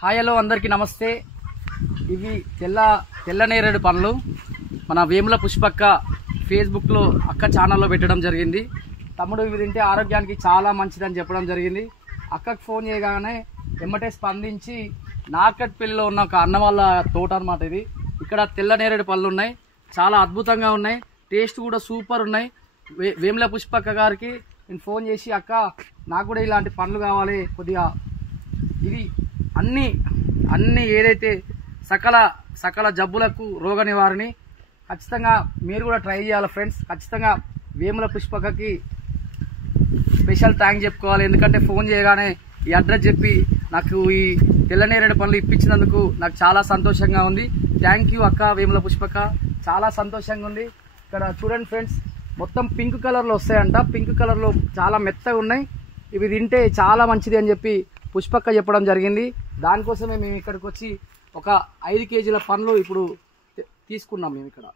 Hi hello అందరికీ నమస్తే. ఇవి తెల్ల నేరేడు పండ్లు మన వేముల పుష్పక్క ఫేస్బుక్లో అక్క ఛానల్లో పెట్టడం జరిగింది. తమ్ముడు ఇవి తింటే ఆరోగ్యానికి చాలా మంచిదని చెప్పడం జరిగింది. అక్కకు ఫోన్ చేయగానే ఎమ్మటే స్పందించి నార్కట్పల్లిలో ఉన్న ఒక అన్న వాళ్ళ తోట అన్నమాట ఇది. ఇక్కడ తెల్ల నేరేడు పళ్ళు ఉన్నాయి, చాలా అద్భుతంగా ఉన్నాయి, టేస్ట్ కూడా సూపర్ ఉన్నాయి. వేముల పుష్పక్క గారికి నేను ఫోన్ చేసి అక్క నాకు కూడా ఇలాంటి పండ్లు కావాలి కొద్దిగా, ఇది అన్ని ఏదైతే సకల జబ్బులకు రోగ నివారణి, ఖచ్చితంగా మీరు కూడా ట్రై చేయాలి ఫ్రెండ్స్. ఖచ్చితంగా వేముల పుష్పకకి స్పెషల్ థ్యాంక్స్ చెప్పుకోవాలి. ఎందుకంటే ఫోన్ చేయగానే ఈ అడ్రస్ చెప్పి నాకు ఈ తెల్ల నేరేడు పనులు ఇప్పించినందుకు నాకు చాలా సంతోషంగా ఉంది. థ్యాంక్ యూ అక్క వేముల పుష్పక, చాలా సంతోషంగా ఉంది. ఇక్కడ చూడండి ఫ్రెండ్స్, మొత్తం పింక్ కలర్లో వస్తాయంట. పింక్ కలర్లో చాలా మెత్తగా ఉన్నాయి. ఇవి తింటే చాలా మంచిది అని చెప్పి పుష్పక్క చెప్పడం జరిగింది. దానికోసమే మేము ఇక్కడికి వచ్చి ఒక 5 కేజీల పండ్లు ఇప్పుడు తీసుకున్నాం మేము ఇక్కడ.